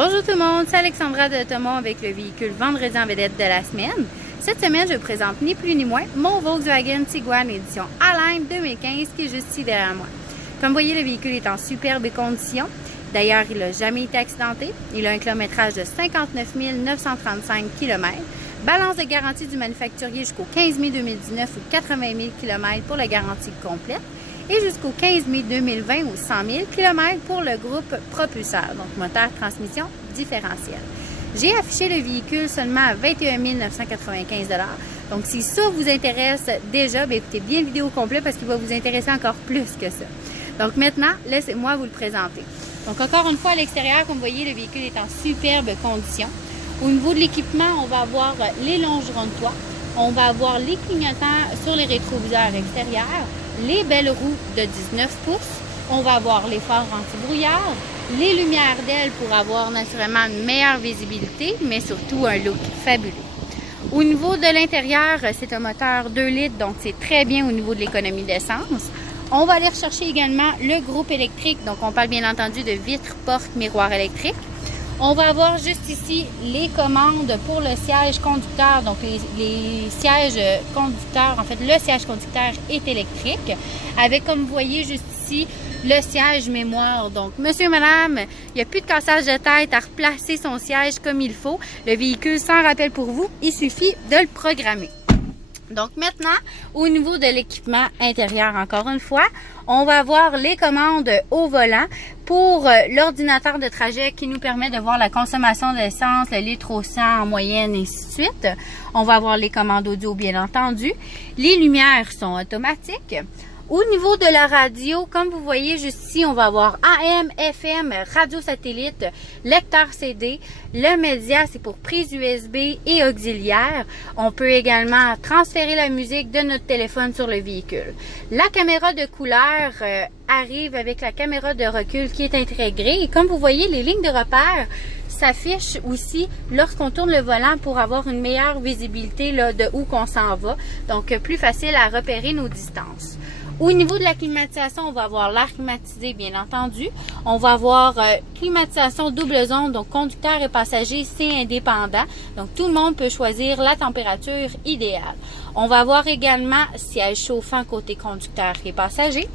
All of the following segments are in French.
Bonjour tout le monde, c'est Alexandra de Thomas avec le véhicule vendredi en vedette de la semaine. Cette semaine, je vous présente ni plus ni moins mon Volkswagen Tiguan édition A-Line 2015 qui est juste ici derrière moi. Comme vous voyez, le véhicule est en superbe condition. D'ailleurs, il n'a jamais été accidenté. Il a un kilométrage de 59 935 km. Balance de garantie du manufacturier jusqu'au 15 mai 2019 ou 80 000 km pour la garantie complète. Et jusqu'au 15 mai 2020 ou 100 000 km pour le groupe propulseur, donc moteur, transmission, différentiel. J'ai affiché le véhicule seulement à 21 995 $. Donc, si ça vous intéresse déjà, bien, écoutez bien la vidéo au complet parce qu'il va vous intéresser encore plus que ça. Donc, maintenant, laissez-moi vous le présenter. Donc, encore une fois, à l'extérieur, comme vous voyez, le véhicule est en superbe condition. Au niveau de l'équipement, on va avoir les longerons de toit. On va avoir les clignotants sur les rétroviseurs extérieurs, les belles roues de 19 pouces. On va avoir les phares anti-brouillard, les lumières d'aile pour avoir naturellement une meilleure visibilité, mais surtout un look fabuleux. Au niveau de l'intérieur, c'est un moteur 2 litres, donc c'est très bien au niveau de l'économie d'essence. On va aller rechercher également le groupe électrique, donc on parle bien entendu de vitres, portes, miroirs électriques. On va avoir juste ici les commandes pour le siège conducteur. Donc, les sièges conducteurs, en fait, le siège conducteur est électrique. Avec, comme vous voyez juste ici, le siège mémoire. Donc, monsieur, madame, il n'y a plus de cassage de tête à replacer son siège comme il faut. Le véhicule sans rappel pour vous, il suffit de le programmer. Donc maintenant, au niveau de l'équipement intérieur, encore une fois, on va avoir les commandes au volant pour l'ordinateur de trajet qui nous permet de voir la consommation d'essence, le litre au 100 en moyenne, et ainsi de suite. On va avoir les commandes audio, bien entendu. Les lumières sont automatiques. Au niveau de la radio, comme vous voyez juste ici, on va avoir AM, FM, radio satellite, lecteur CD. Le média, c'est pour prise USB et auxiliaire. On peut également transférer la musique de notre téléphone sur le véhicule. La caméra de couleur arrive avec la caméra de recul qui est intégrée. Et comme vous voyez, les lignes de repère s'affichent aussi lorsqu'on tourne le volant pour avoir une meilleure visibilité là, de où qu'on s'en va. Donc, plus facile à repérer nos distances. Au niveau de la climatisation, on va avoir l'air climatisé, bien entendu. On va avoir climatisation double zone, donc conducteur et passager, c'est indépendant. Donc, tout le monde peut choisir la température idéale. On va avoir également siège chauffant côté conducteur et passager.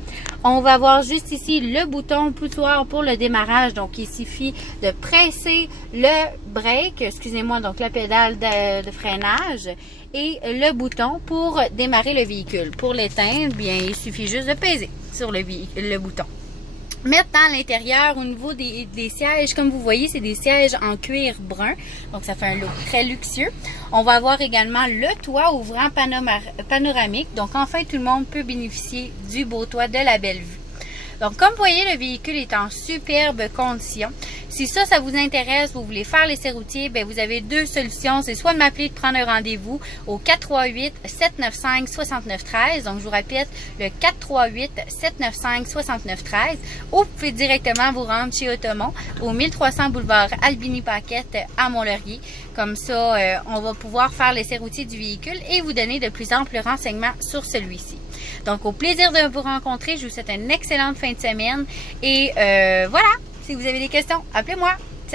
On va avoir juste ici le bouton poussoir pour le démarrage. Donc, il suffit de presser le break, excusez-moi, donc la pédale de freinage et le bouton pour démarrer le véhicule. Pour l'éteindre, bien, il suffit juste de peser sur le bouton. Maintenant, à l'intérieur, au niveau des sièges, comme vous voyez, c'est des sièges en cuir brun. Donc, ça fait un look très luxueux. On va avoir également le toit ouvrant panoramique. Donc, enfin, tout le monde peut bénéficier du beau toit de la belle vue. Donc, comme vous voyez, le véhicule est en superbe condition. Si ça vous intéresse, vous voulez faire l'essai routier, bien, vous avez deux solutions. C'est soit de m'appeler, de prendre un rendez-vous au 438-795-6913. Donc, je vous répète, le 438-795-6913. Ou vous pouvez directement vous rendre chez Automont au 1300 boulevard Albini-Paquette à Mont-Laurier. Comme ça, on va pouvoir faire l'essai routier du véhicule et vous donner de plus amples renseignements sur celui-ci. Donc, au plaisir de vous rencontrer. Je vous souhaite une excellente fin de semaine. Et voilà, si vous avez des questions, appelez-moi.